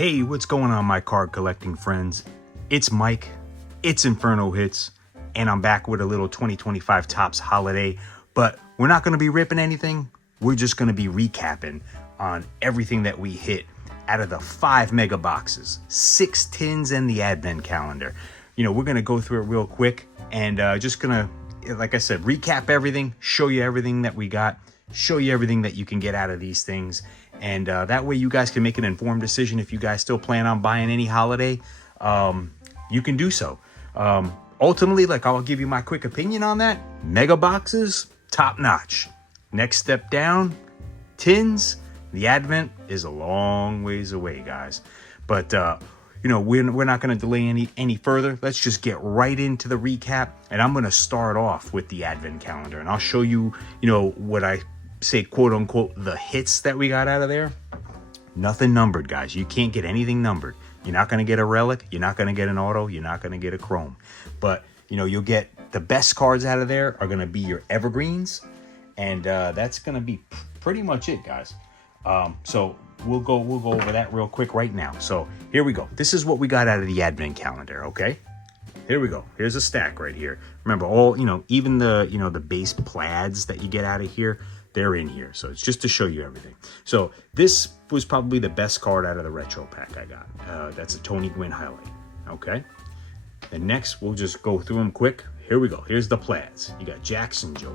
Hey, what's going on, my card collecting friends? It's Mike, it's Inferno Hits, and I'm back with a little 2025 Topps holiday. But we're not going to be ripping anything. We're just going to be recapping on everything that we hit out of the 5 mega boxes, 6 tins, and the advent calendar. You know, we're going to go through it real quick and just going to, like I said, recap everything, show you everything that we got, show you everything that you can get out of these things. And that way you guys can make an informed decision. If you guys still plan on buying any holiday, you can do so. Ultimately, like, I'll give you my quick opinion on that. Mega boxes, top notch. Next step down, tins. The advent is a long ways away, guys. But, you know, we're not going to delay any further. Let's just get right into the recap. And I'm going to start off with the advent calendar. And I'll show you, you know, what I say, quote unquote, the hits that we got out of there. Nothing numbered, guys. You can't get anything numbered. You're not going to get a relic. You're not going to get an auto. You're not going to get a chrome. But, you know, you'll get the best cards out of there are going to be your evergreens. And that's going to be pretty much it, guys. So we'll go over that real quick right now. So here we go. This is what we got out of the advent calendar. Okay. Here we go. Here's a stack right here. Remember, all, you know, even the, you know, the base plaids that you get out of here, they're in here. So it's just to show you everything. So this was probably the best card out of the retro pack I got. That's a Tony Gwynn highlight. Okay. And next, we'll just go through them quick. Here we go. Here's the plaids. You got Jackson Joe,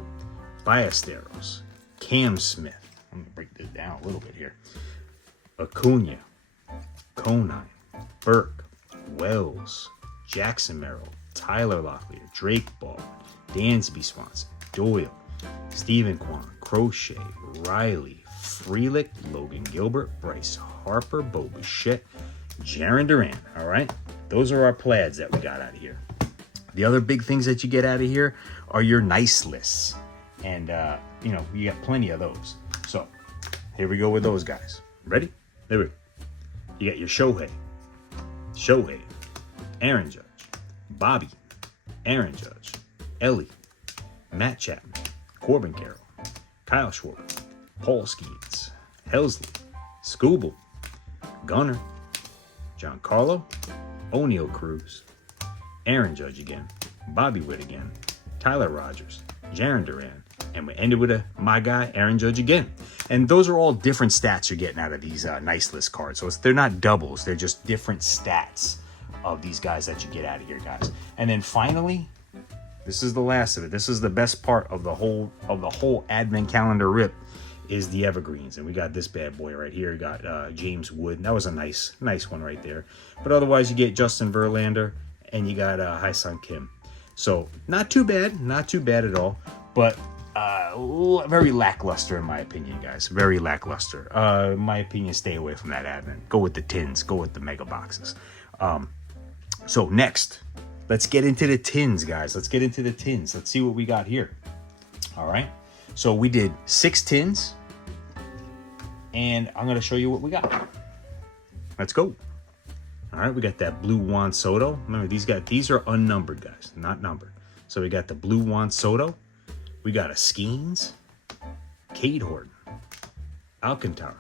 Ballesteros, Cam Smith. I'm going to break this down a little bit here. Acuna, Conine, Burke, Wells, Jackson Merrill, Tyler Locklear, Drake Ball, Dansby Swanson, Doyle, Stephen Kwan, Crochet, Riley, Frelick, Logan Gilbert, Bryce Harper, Bo Bichette, Jarren Duran. All right, those are our plaids that we got out of here. The other big things that you get out of here are your nice lists. And, you know, you got plenty of those. So here we go with those guys. Ready? There we go. You got your Shohei, Aaron Judge, Bobby, Aaron Judge, Ellie, Matt Chapman, Corbin Carroll, Kyle Schwarber, Paul Skeens, Helsley, Scooble, Gunner, Giancarlo, O'Neal Cruz, Aaron Judge again, Bobby Witt again, Tyler Rogers, Jarren Duran, and we ended with my guy, Aaron Judge again. And those are all different stats you're getting out of these nice list cards. So they're not doubles, they're just different stats of these guys that you get out of here, guys. And then finally, this is the last of it. This is the best part of the whole advent calendar rip, is the evergreens. And we got this bad boy right here. We got James Wood. That was a nice one right there. But otherwise, you get Justin Verlander and you got Hyun-Sung Kim. So not too bad at all. But very lackluster in my opinion, guys. Very lackluster. In my opinion, stay away from that advent. Go with the tins. Go with the mega boxes. So next, let's get into the tins, guys. Let's get into the tins. Let's see what we got here. All right. So we did 6 tins, and I'm going to show you what we got. Let's go. All right. We got that blue Juan Soto. Remember, these are unnumbered, guys, not numbered. So we got the blue Juan Soto. We got a Skeens, Cade Horton, Alcantara,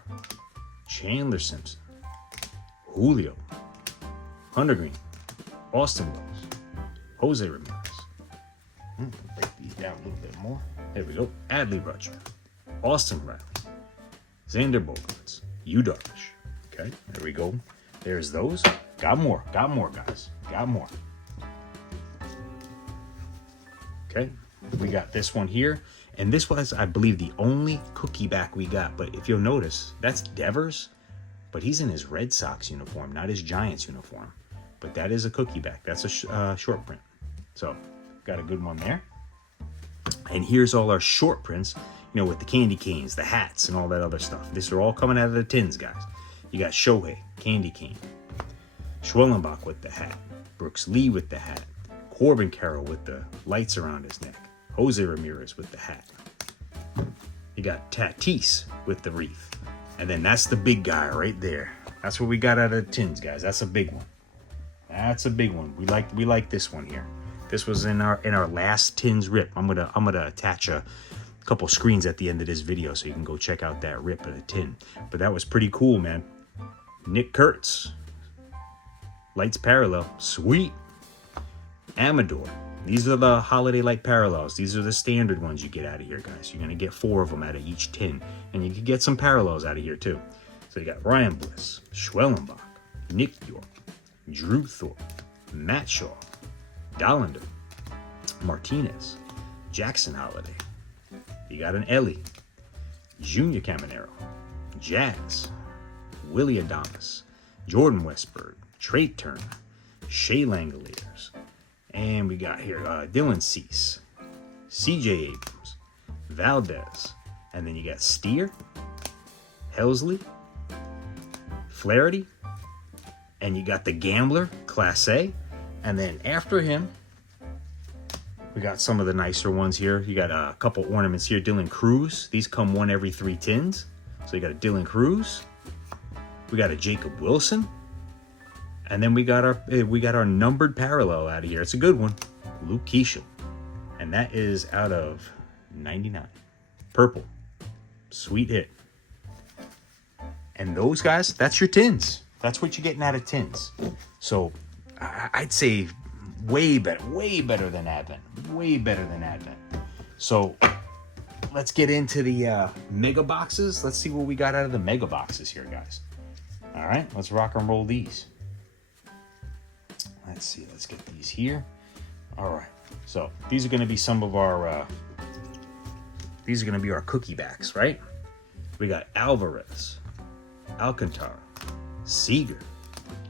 Chandler Simpson, Julio, Hunter Green, Austin Wells, Jose Ramirez. Break these down a little bit more. There we go. Adley Rutschman, Austin Riley, Xander Bogaerts, Yu Darvish. Okay, there we go. There's those. Got more, guys. Got more. Okay, we got this one here. And this was, I believe, the only cookie back we got. But if you'll notice, that's Devers. But he's in his Red Sox uniform, not his Giants uniform. But that is a cookie back. That's a short print. So, got a good one there. And here's all our short prints, you know, with the candy canes, the hats, and all that other stuff. These are all coming out of the tins, guys. You got Shohei, candy cane. Schwellenbach with the hat. Brooks Lee with the hat. Corbin Carroll with the lights around his neck. Jose Ramirez with the hat. You got Tatis with the wreath. And then that's the big guy right there. That's what we got out of the tins, guys. That's a big one. That's a big one. We like this one here. This was in our last tins rip. I'm gonna attach a couple screens at the end of this video so you can go check out that rip of the tin. But that was pretty cool, man. Nick Kurtz. Lights parallel. Sweet. Amador. These are the holiday light parallels. These are the standard ones you get out of here, guys. You're going to get 4 of them out of each tin. And you can get some parallels out of here, too. So you got Ryan Bliss, Schwellenbach, Nick York, Drew Thorpe, Matt Shaw, Dollander, Martinez, Jackson Holiday. You got an Ellie, Junior Caminero, Jags, Willie Adames, Jordan Westberg, Trey Turner, Shea Langoliers. And we got here Dylan Cease, CJ Abrams, Valdez. And then you got Steer, Helsley, Flaherty. And you got the Gambler, Class A. And then after him, we got some of the nicer ones here. You got a couple ornaments here. Dylan Cruz. These come 1 every 3 tins. So you got a Dylan Cruz. We got a Jacob Wilson. And then we got our numbered parallel out of here. It's a good one. Luke Keishel. And that is out of 99. Purple. Sweet hit. And those guys, that's your tins. That's what you're getting out of tins. So I'd say way better than Advent. Way better than Advent. So let's get into the mega boxes. Let's see what we got out of the mega boxes here, guys. All right, let's rock and roll these. Let's see, let's get these here. All right, so these are going to be some of our cookie backs, right? We got Alvarez, Alcantara, Seager,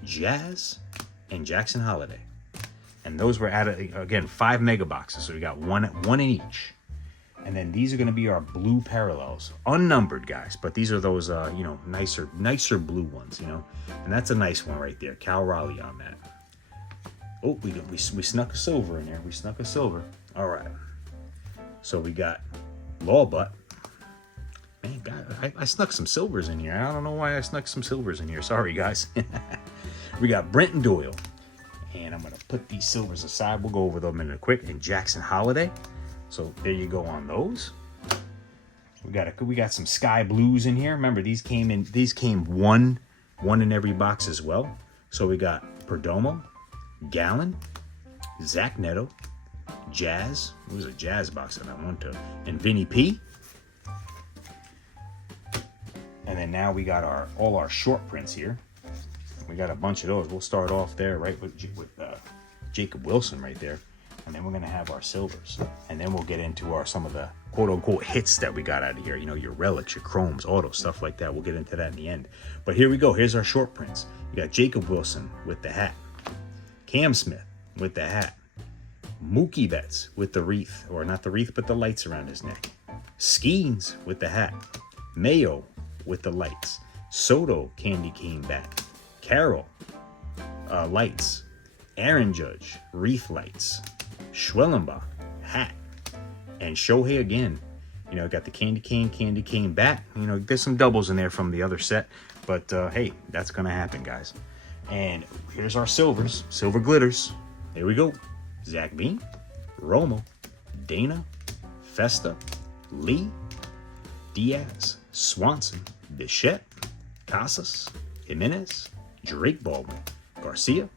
Jazz, and Jackson Holiday. And those were added, again, 5 mega boxes. So we got one in each. And then these are going to be our blue parallels. Unnumbered, guys. But these are those, nicer blue ones, And that's a nice one right there. Cal Raleigh on that. Oh, we snuck a silver in there. We snuck a silver. All right. So we got Lawbutt. Man, God, I snuck some silvers in here. I don't know why I snuck some silvers in here. Sorry, guys. We got Brenton Doyle. And I'm going to put these silvers aside. We'll go over them in a quick. And Jackson Holiday. So there you go on those. We got some sky blues in here. Remember, these came one in every box as well. So we got Perdomo, Gallon, Zach Neto, Jazz. There was a Jazz box in that one too. And Vinny P. And then now we got all our short prints here. We got a bunch of those. We'll start off there, right, with Jacob Wilson right there. And then we're going to have our silvers. And then we'll get into some of the quote-unquote hits that we got out of here. Your relics, your chromes, autos, stuff like that. We'll get into that in the end. But here we go. Here's our short prints. You got Jacob Wilson with the hat. Cam Smith with the hat. Mookie Betts with the wreath. Or not the wreath, but the lights around his neck. Skeens with the hat. Mayo with the lights. Soto candy cane bat. Carroll lights. Aaron Judge wreath lights. Schwellenbach hat. And Shohei again. Got the candy cane bat. There's some doubles in there from the other set. But hey, that's going to happen, guys. And here's our silvers. Silver glitters. There we go. Zach Bean. Romo. Dana. Festa. Lee. Diaz. Swanson. Bichette. Casas. Jimenez. Drake Baldwin. Garcia.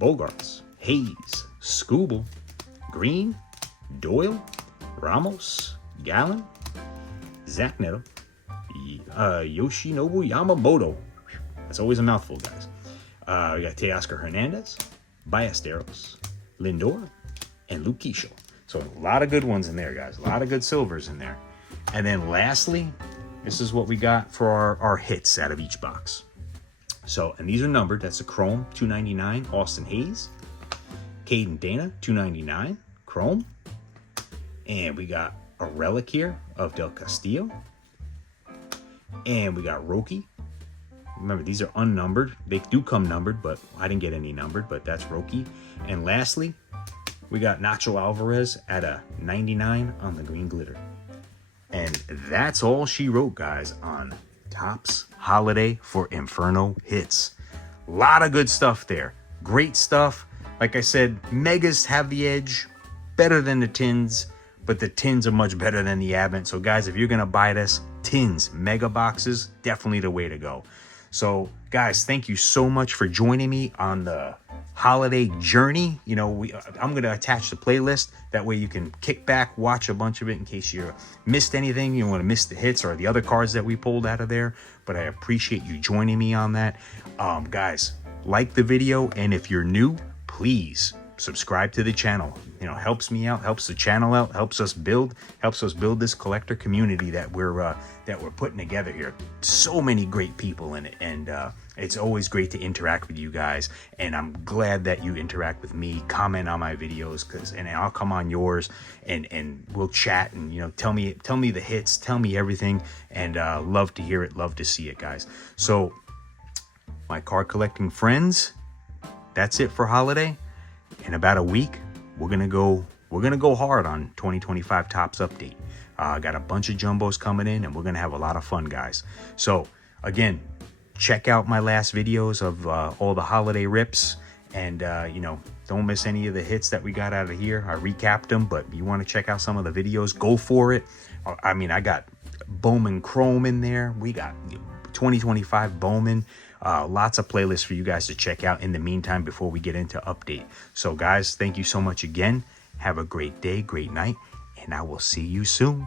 Bogarts. Hayes. Scooble. Green. Doyle. Ramos. Gallon. Zach Neto. Yoshinobu Yamamoto. That's always a mouthful, guys. We got Teoscar Hernandez. Ballesteros. Lindor. And Luke Keishel. So a lot of good ones in there, guys. A lot of good silvers in there. And then lastly, this is what we got for our hits out of each box. So, and these are numbered. That's a Chrome, $2.99, Austin Hayes. Caden Dana, $2.99, Chrome. And we got a relic here of Del Castillo. And we got Roki. Remember, these are unnumbered. They do come numbered, but I didn't get any numbered, but that's Roki. And lastly, we got Nacho Alvarez at a 99 on the green glitter. And that's all she wrote, guys, on Topps Holiday for Inferno Hits. A lot of good stuff there. Great stuff. Like I said, megas have the edge. Better than the tins. But the tins are much better than the Advent. So, guys, if you're going to buy this, tins, mega boxes, definitely the way to go. So guys, thank you so much for joining me on the holiday journey. You know, I'm going to attach the playlist. That way you can kick back, watch a bunch of it in case you missed anything. You want to miss the hits or the other cards that we pulled out of there. But I appreciate you joining me on that. Guys, like the video. And if you're new, please subscribe to the channel. You know, helps me out, helps the channel out, helps us build this collector community that we're putting together here. So many great people in it, and it's always great to interact with you guys. And I'm glad that you interact with me, comment on my videos, and I'll come on yours, and we'll chat, and you know, tell me the hits, tell me everything, and love to hear it, love to see it, guys. So my card collecting friends, that's it for holiday. In about a week, we're gonna go hard on 2025 Topps update. Got a bunch of jumbos coming in, and we're gonna have a lot of fun, guys. So again, check out my last videos of all the holiday rips, and you know, don't miss any of the hits that we got out of here. I recapped them, but you want to check out some of the videos, go for it. I mean, I got Bowman Chrome in there. We got 2025 Bowman. Lots of playlists for you guys to check out in the meantime before we get into update. So guys, thank you so much again. Have a great day, great night, and I will see you soon.